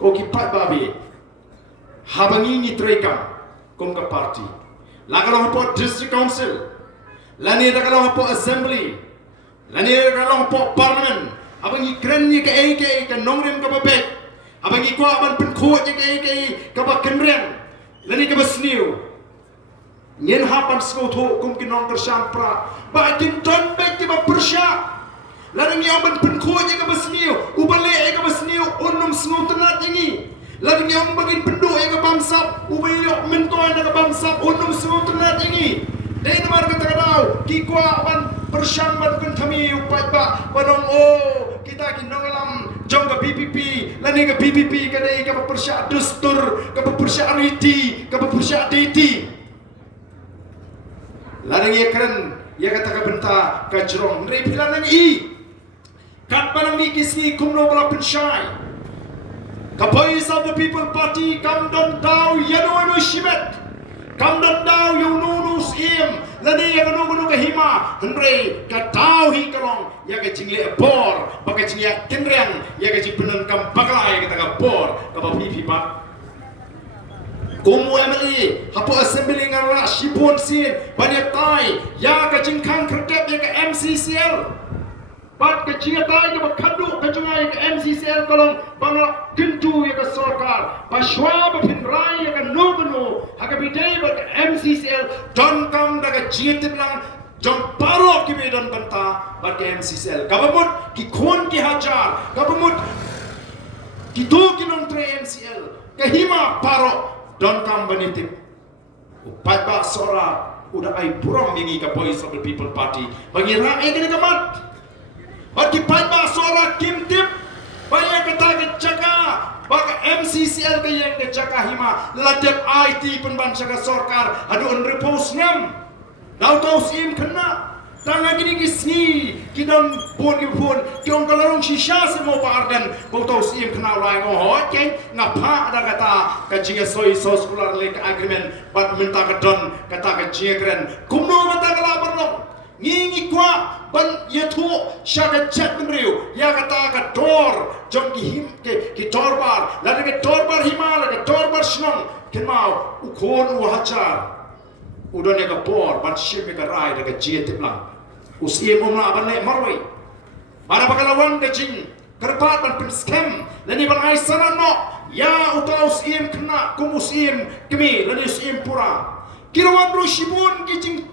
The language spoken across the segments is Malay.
ko ki pat babi habangi ni treka kum ka party lagalo hapo district council lani dagalo hapo assembly lani dagalo hapo parliament abangi kren ni ka AK ka nongrim ka babek abangi ko aban pen ko ka AK ka ba kenreng lani ka basniu nyen hapan sko tho kum ki nong kersam pra ba tin ton bek ki ba persya lani ni aban pen ko ka basniu ubale ka basniu onum sngo tenat ini lagi yang bagi penduk yang kebangsap ubayok mentoy na kebangsap unum semua tenat ini dari tempat kata-kata kikwa ban persyang ban kentami upat ba banong kita kinong alam jong ke PPP lani ke PPP kadai ke persyak dustur ke persyak riti ke persyak diti lani ya keren ya kata ke benta ke jerong dari pilihan i kat banang mikisi kumno bala pensyai the voice of the people party come down down yano shibet come down down yunu sim lani ya ganu ke hima hendrei ka tau hi kalong ya ke jingle bor pakai jingle kenreng ya ke jipenan kam baklai kita ka bor ka ba pipi pa kumu MLA hapo assembly ngara shibon sin banyak tai ya ke jingkang kredep ya ke MCCL Bat kecil tay ke bakadu kecungai ke MCCL kalong bangla gentu ya ke sarkar baswa bapin rai ya ke nogno haga bidai ba ke MCCL don kam daga jitit lang jom paro ki medan banta ba ke MCCL kabamut ki khon ki hajar kabamut ki do ki non tre MCL ke hima paro don kam banitip upat ba sora udah ai buram mingi ka voice of the people party bagi rakyat ke kamat bagi pada suara kimtip banyak kata kecaka bagi MCCL ke yang kecaka hima ladep IT penbangsa ke sorkar adu on repose ngam tahu sim kena tangan gini kisni kidon pun kiong kalorong shisha semua pardan bau tahu sim kena lai ngohot keng ngapa ada kata kajinga soy sekolah lek agreement bat minta kedon kata kajinga keren kumno mata kalabar long ngingi kwa ban yetu syaga chat menriu ya kata ka dor jom ki him ki dorbar la ke dorbar himala ke dorbar snong kenau ukon u hajar udone ka bor ban shime ka rai de ka jiet lang usie momla ban le marwai para pakalawan ke jing kerpat ban pin scam lani ban ai sanano ya utau sim kena kumusim kemi lani sim pura kirawan ru shibun ki jing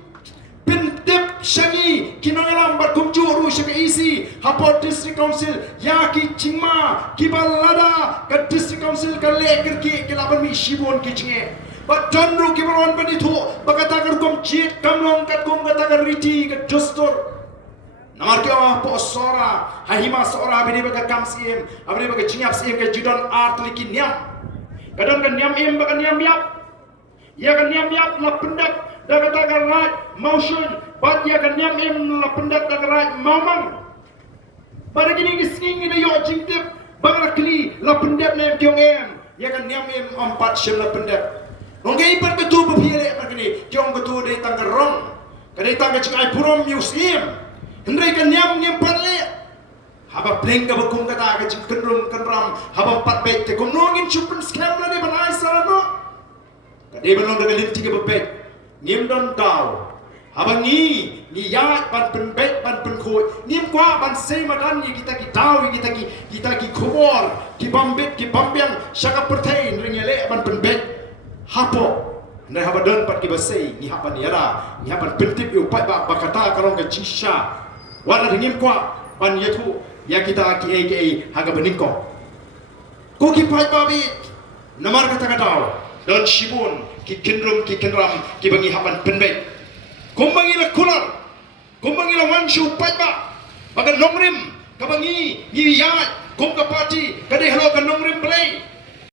Pintip syangi kinangalam berkunjuru syaka isi hapot district council ya ki cingma ki balada ke district council ke leker ki laban mi shibon ki cinge bat janru ki baron banitu bakata kar kom jit kamlong kat kom kata kar riti ke justur namar ki po sora hahima sora bini baka kamsim abni baka cingap sim ke judon art liki niam kadon kan niam im baka niam yap ya kan niam yap la pendap dah katakan right motion bat ya kan niam im la pendat dah right mamang pada gini kising ini yo jingtip bangla kli la pendat nem tiong em ya kan niam im empat shim la pendat ngai per betu bepile begini tiong betu de tanggerong kadai tangga cingai purom museum hendrai kan niam patle haba bleng ka bakum kata ka cing kenram haba pat bet te kom nongin chupen scam la de banai sarano kadai belong daga linti ka bepet Nim don tau abangi ni ya ban penbet ban penkoi nim kwa ban sei madan ni kita tau kita ki khobor ki bambet ki bambyang syaka pertain ringele ban penbet hapo na haba don pat ki basei ni haba ni ara ni haba pentip yu pat ba bakata kalong ke chisha wala ringim kwa ban yetu ya kita ki aka haga beningko ko ki pat babi namar kata tau don shibun ki kendrum ki kendram ki bangi hapan penbet kumbangi la kular kumbangi la wanshu patba baga nongrim kabangi ni ya kum ka party kadai halo ka nongrim play